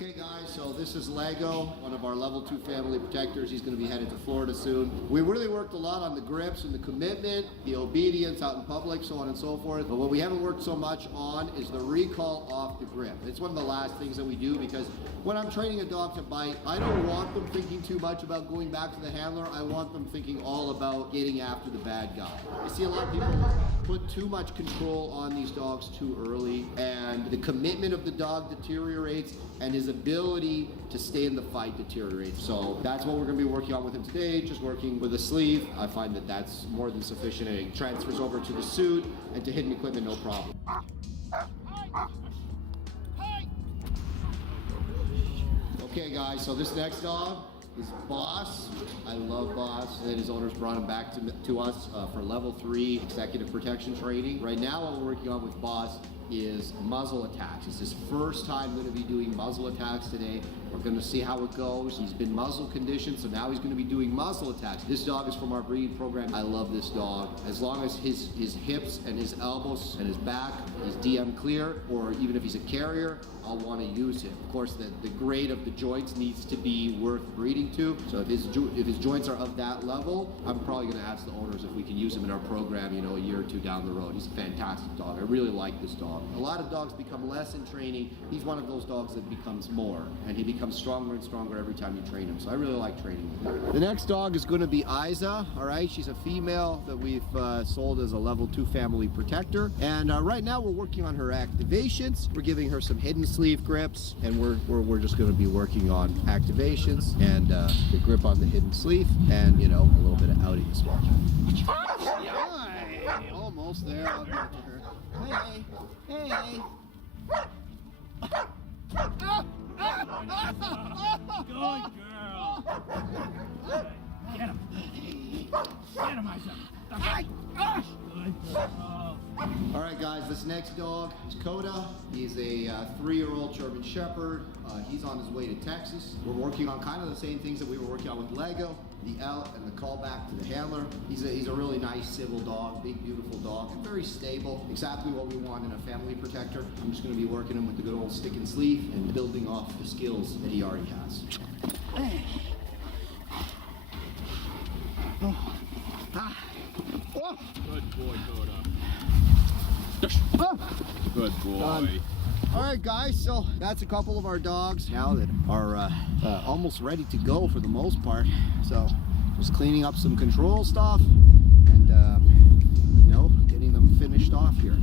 Okay guys, so this is Lego, one of our level 2 family protectors. He's going to be headed to Florida soon. We really worked a lot on the grips and the commitment, the obedience out in public, so on and so forth. But what we haven't worked so much on is the recall off the grip. It's one of the last things that we do, because when I'm training a dog to bite, I don't want them thinking too much about going back to the handler. I want them thinking all about getting after the bad guy. I see a lot of people put too much control on these dogs too early, and the commitment of the dog deteriorates, and his ability to stay in the fight deteriorates. So that's what we're going to be working on with him today, just working with a sleeve. I find that that's more than sufficient, and it transfers over to the suit and to hidden equipment, no problem. Okay guys, so this next dog is Boss. I love Boss, and his owners brought him back to us for level 3 executive protection training. Right now what we're working on with Boss is muzzle attacks. It's his first time going to be doing muzzle attacks today. We're going to see how it goes. He's been muzzle conditioned, so now he's going to be doing muzzle attacks. This dog is from our breeding program. I love this dog. As long as his hips and his elbows and his back is DM clear, or even if he's a carrier, I'll want to use him. Of course, the grade of the joints needs to be worth breeding to. So if his joints are of that level, I'm probably going to ask the owners if we can use him in our program, you know, a year or two down the road. He's a fantastic dog. I really like this dog. A lot of dogs become less in training. He's one of those dogs that becomes more, and he becomes stronger and stronger every time you train him. So I really like training him. The next dog is going to be Isa. All right, she's a female that we've sold as a level 2 family protector, and right now we're working on her activations. We're giving her some hidden sleeve grips, and we're just going to be working on activations and the grip on the hidden sleeve, and you know, a little bit of outing as well. Hi, almost there. I'll get to her. Hey, hey. Good girl. Get him. Get him, Isa. Good girl. All right, guys, this next dog is Coda. He's a 3-year-old German Shepherd. He's on his way to Texas. We're working on kind of the same things that we were working on with Lego, the out and the callback to the handler. He's a really nice, civil dog, big, beautiful dog, and very stable. Exactly what we want in a family protector. I'm just going to be working him with the good old stick and sleeve and building off the skills that he already has. Good boy, Coda. Good boy. All right, guys, so that's a couple of our dogs now that are almost ready to go for the most part. So just cleaning up some control stuff and, you know, getting them finished off here.